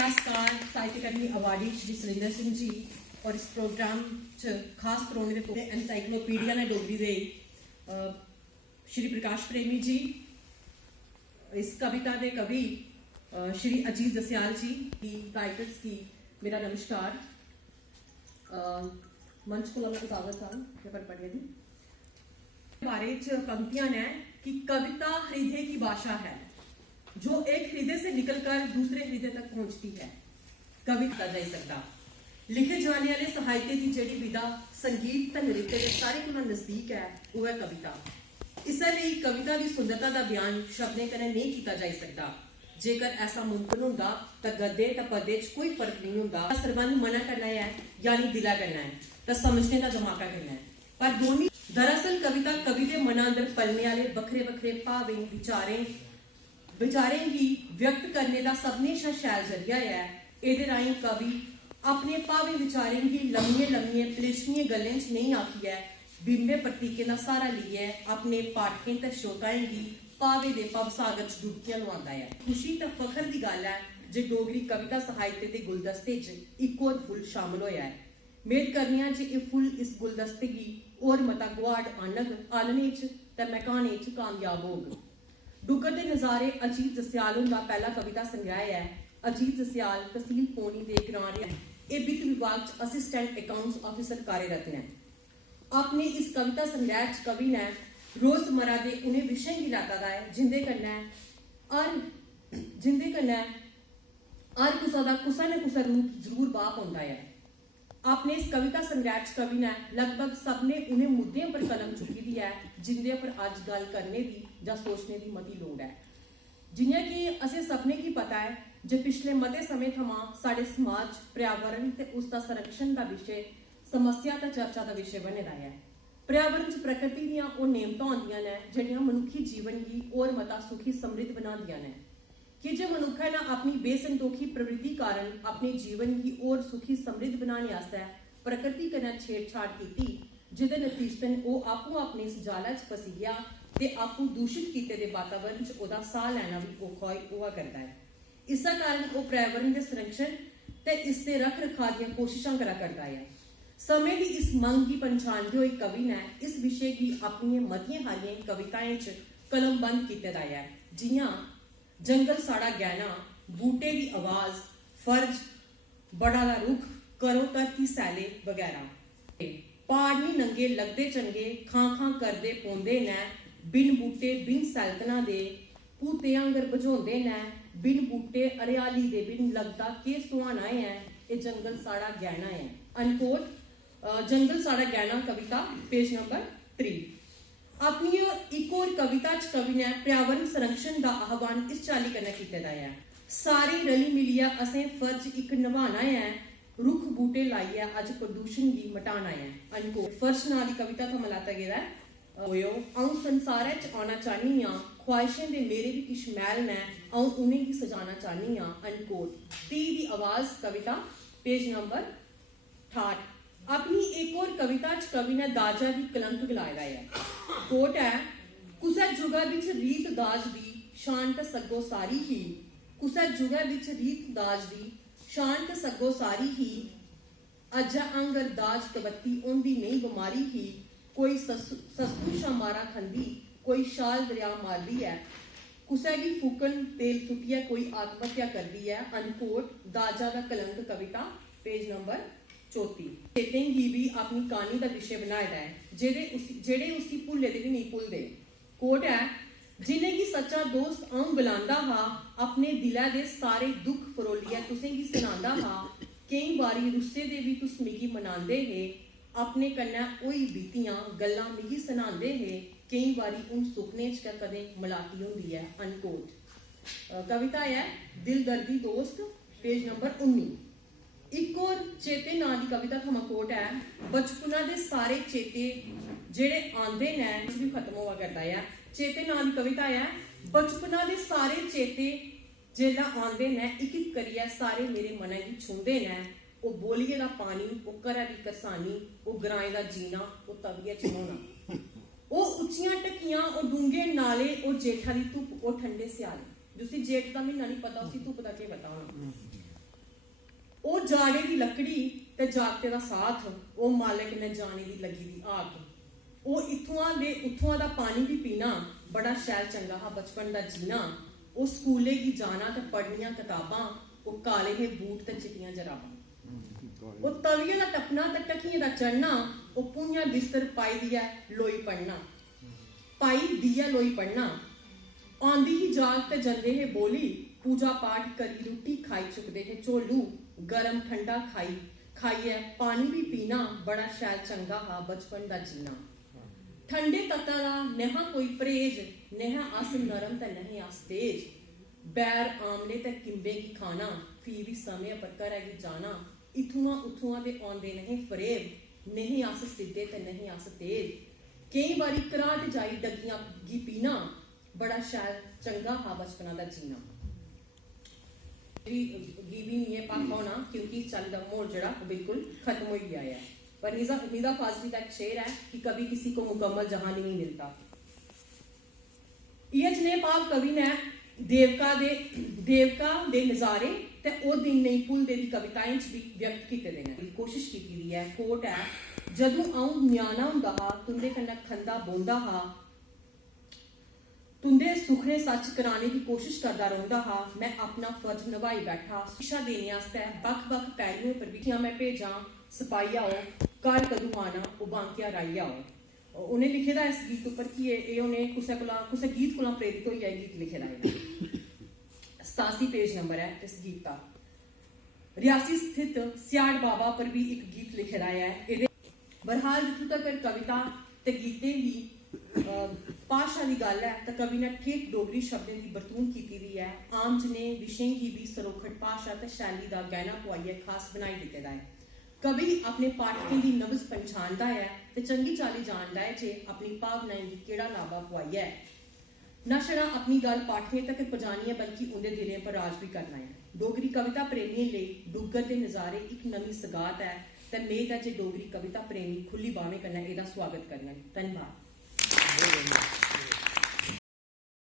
बड़ा सत्कार साहित्य अकादमी अवार्डी श्री सुरिंदर सिंह जी और इस प्रोग्राम च खास परौने दे एनसाइक्लोपीडिया ने डोगरी दे श्री प्रकाश प्रेमी जी, इस कविता के कवि श्री अजीत जस्याल जी की राइटर्स की मेरा नमस्कार। मंच को स्वागत है पर पढ़िए दी बारे च पंक्तियां ने कि कविता हृदय की भाषा है जो एक हृदय से निकलकर दूसरे हृदय तक पहुंचती है। कविता जा सकता लिखे जाने वाले साहित्य की जड़ी विधा संगीत ते नृत्य के सारे को नजदीक है वो है कविता। इसलिए कविता की सुंदरता का बयान शब्दों कने नहीं किया जा सकता। जेकर ऐसा मुमकिन होगा तो गद्दे तो पदे च कोई फर्क नहीं होगा। संबंध मना करना है यानी दिला करना है तो समझने का धमाका करना है, पर दोनों दरअसल कविता कवि के मन अंदर पलने वाले बखरे बखरे भावें विचारें की व्यक्त करने का सबने शैल जरिया है। एदे राही कवि अपने भावें विचारें की लम्मिए पलिश्मिए गल्लें च नहीं आखी है, बिंबे प्रतीकें का सहारा लिए अपने पाठकें ते श्रोताएं की भावे दे भव सागर च डुबकियां लवांदा है। खुशी ते फखर की गल है जे डोगरी कविता साहित्य के गुलदस्ते च इक होर फुल शामिल होया है। मेद करने जे यह फुल इस गुलदस्ते की और मता गुआड़ आनग आलने च ते महकाने च कामयाब होग। डुगर के नज़ारे अजीत जस्याल उनका पहला कविता संग्रह है। अजीत जस्याल तहसील पौनी के ग्रां वित्त विभाग च असिस्टेंट अकाउंट्स ऑफिसर कार्यरत ने। अपने इस कविता संग्रह च कवि ने रोजमर्रा के उन्हें विषय गी लैता दा है जिंदे कन्नै हर कुसा दा कुसा न कुसा रूप जरूर बाप होंदा है। अपने इस कविता संग्रह च कवि ने लगभग सबने उन्हें मुद्दों पर कलम चुकी दी है जिंदे पर अज गल करने की या सोचने की मती लोड़ है। जियां कि असें सबने की पता है जो पिछले मते समय थमां साडे समाज पर्यावरण ते उसका संरक्षण का विषय समस्या ते चर्चा का विषय बने दा है। पर्यावरण च प्रकृति दीयां ओह नेमतां होंदियां ने जिहड़ियां मनुखी जीवन की और मता सुखी समृद्ध बनांदियां ने कि जे मनुक्ख ने अपनी बेसंतोखी प्रवृत्ति कारण अपने जीवन की और सुखी समृद्ध बनाने आस्तै प्रकृति कन्नै छेड़छाड़ की जिहदे नतीजतन वह आपू अपने इस जाला च फसी गया ते आपू दूषित कीते दे वातावरण च ओहदा साह लैना भी औखा हुआ करता है। इस कारण वह पर्यावरण के संरक्षण ते इसके रख रखाव दी कोशिशां करा करता है। समय की इस मंग की पहचानते हुए कवि ने इस विषय की अपनी मतियां हारियां कविताएं च कलमबंद किया है, जियां जंगल साड़ा गहना, बूटे की आवाज, फर्ज, बड़ा दा रुख, करो धरती सैले वगैरह। पहाड़ नंगे लगदे चंगे, खां करदे पौंदे ने, बिन बूटे बिन सैलतना दे, भूते आंगर बझोंदे ने, बिन बूटे हरियाली दे बिन लगदा के सुहाना है, ये जंगल साड़ा गहना है। अनकोट जंगल साड़ा गहना कविता पेज नंबर 3। अपनी एक और कविता च कवि ने पर्यावरण संरक्षण का आह्वान इस चाली कन्नै कीते दा है। सारी रली मिलिया असें फर्ज इक निभाना है, रुख बूटे लाइया अज प्रदूषण की मटाना है। अनकोट फर्ज नाल दी कविता थमां लैता गेदा है। अऊं संसारै च आना चाहनी हां, ख्वाहिशें दे मेरे भी किश मैल ने, अऊं उनें गी सजाना चाहनी हां। अनकोट 30 दी आवाज कविता पेज नंबर 68। अपनी एक और कविता च कवि ने दाजा की कलंक गलाए दा है। कोट है कुसै जुगा बिच रीत दाज दी शान ते सग्गो सारी ही, कुसै जुगा बिच रीत दाज दी शान ते सग्गो सारी ही, अज्जा आंगर दाज कबत्ती ओंदी नहीं बमारी ही, कोई सस्तू शमारा खंदी कोई शाल दरिया मारदी है, कुसै गी फूकन तेल सुटिया कोई आत्महत्या करदी है। अनकोट दाजा का कलंक कविता पेज नंबर 34। चेतें गी भी अपनी कहानी का विषय बनाए दा है जेड़े उसी भुल्ले दे भी नहीं भुलदे। कोट है जिन्हें गी सच्चा दोस्त अऊं बुलांदा हा, अपने दिला दे सारे दुख फरोलिया तुसें गी सनांदा हा, केई बारी रुस्से दे भी तुस मिगी मनांदे हे, अपने कन्नै होई बीतियां गल्लां मिगी सनांदे हे, केई बारी उन सुपने च कदें मलाटी होंदी है। अनकोट कविता है दिल दर्दी दोस्त पेज नंबर 19। एक और चेते नां दी कविता थमां कोट है बचपना दे सारे चेते जेड़े आंदे ने भी खत्म हुआ करता है। चेते नां दी कविता है बचपना दे सारे चेते जेल्लै आंदे ने इक इक करियै सारे मेरे मनै गी छूंदे ने, ओह बोलिये दा पानी, ओह घरै दी करसानी, ओह ग्राएं दा जीना, ओह तविया च न्हौना, ओह उच्चियां ढक्कियां, ओह डूंगे नाले, ओह जेठा दी धुप्प, ओह ठंडे स्याले। जिसी जेठ का महीना नहीं पता उसी धुप्प का केह् पता होना। ओ जाड़े दी लकड़ी ते जागते दा साथ, ओ मालिक ने जाने दी लगी दी आग। ओ उत्थुआं दा पानी भी पीना बड़ा शैल चंगा हा बचपन दा जीना। ओ स्कूले गी जाना ते पढ़नियां कताबां, ओ काले हे बूट ते चिट्टियां जराबां। ओ तविया दा टपना ते टकियां दा चढ़ना, ओ पुंजा बिस्तर पाई दिया लोई पढ़ना, पाई दिया लोई पढ़ना। आंदी ही जाग ते जंदे हे बोली, पूजा पाठ करी रुट्टी खाई चुकदे हे झोलू। गरम ठंडा खाइयै पानी भी पीना बड़ा शैल चंगा हा बचपन दा जीना। ठंडे तत्ता दा नेहा कोई परहेज, नेहा अस नरम ते नहीं अस तेज। बैर आमले ते किंबे गी खाना, फ्ही भी समें पर घरै गी जाना। इत्थुआं दे औंदे नहीं फरेब, नहीं अस सिद्धे ते नहीं अस तेज। केईं बारी घराट जाई डग्गियां गी पीना, बड़ा शैल चंगा हा बचपना दा जीना। गी भी नहीं है पाका होना, क्योंकि चल दा माहौल जड़ा बिल्कुल खत्म हो गया है। पर निदा फाजली का एक शेर है कि कभी किसी को मुकम्मल जहां नहीं मिलता। ये जने भाव कवि ने देवका दे नजारे ते ओ दिन नहीं भुलदे दी कविताएं च भी व्यक्त कीते दे ने। कोशिश कीती दी है, कोट है, जदों आऊं न्याना हुंदा हा, तुंदे कन्नै खंदा बौंदा हा, तुंदे सुखने सच कराने की कोशिश करदा रौंदा हा। मैं अपना फर्ज निभाई बैठा, शिक्षा देने आस्तै बक्ख-बक्ख पैरियों पर विखियां मैं भेजां, सपाई आओ घर कदूं आना, ओ बांकिया राई आओ। उन्हें लिखे दा इस गीत उप्पर कि एह् उन्हें कुसै गीत कोला प्रेरित होइयै गीत लिखे दा है। 87 पेज नंबर है इस गीत का। रियासी स्थित सियाड़ बाबा पर भी एक गीत लिखे दा है। बहरहाल जित्थों तक कविता ते गीतें दी भाशा की गल है, तो कवि ने ठीक डोगरी शब्दें की बरतून की दी है। आम जने विषयों की भी सरोखट भाषा ते शैली का गहना पुआइयै खास बनाई दिते दा है। कवि अपने पाठकें की नब्ज पहचानदा है ते चंगी चाली जानदा है जे अपनी भावनाएं की केड़ा लाभा पुआइयै न छड़ा अपनी गल पाठकें तक पहुंचानी है, बल्कि उनके दिलें पर राज भी करना है। डोगरी कविता प्रेमियों लिए डुग्गर के नज़ारे एक नवी सगात है, ते मेद है जे डोगरी कविता प्रेमी खुली बाहें कन्नै एहदा स्वागत करन। धन्यवाद।